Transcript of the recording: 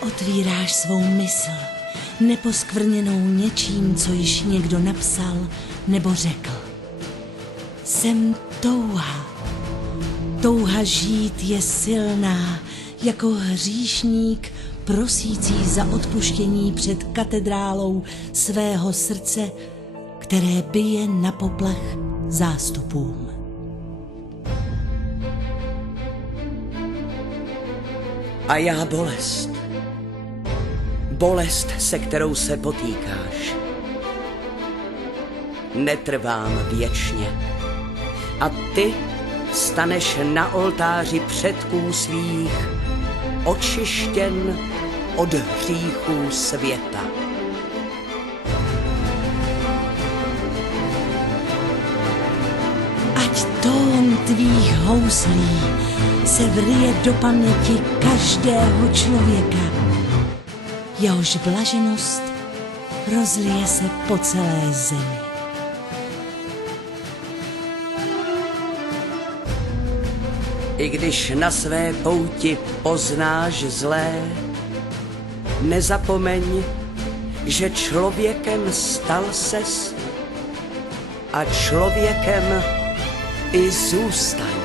Otvíráš svou mysl, neposkvrněnou něčím, co již někdo napsal nebo řekl. Jsem touha. Touha žít je silná, jako hříšník prosící za odpuštění před katedrálou svého srdce, které bije na poplach zástupům. A já bolest. Bolest, se kterou se potýkáš. Netrvám věčně. A ty staneš na oltáři předků svých, očištěn od hříchů světa. Ať tón tvých houslí se vryje do paměti každého člověka, jehož blaženost rozlije se po celé zemi. I když na své pouti poznáš zlé, nezapomeň, že člověkem stal ses a člověkem i zůstaň.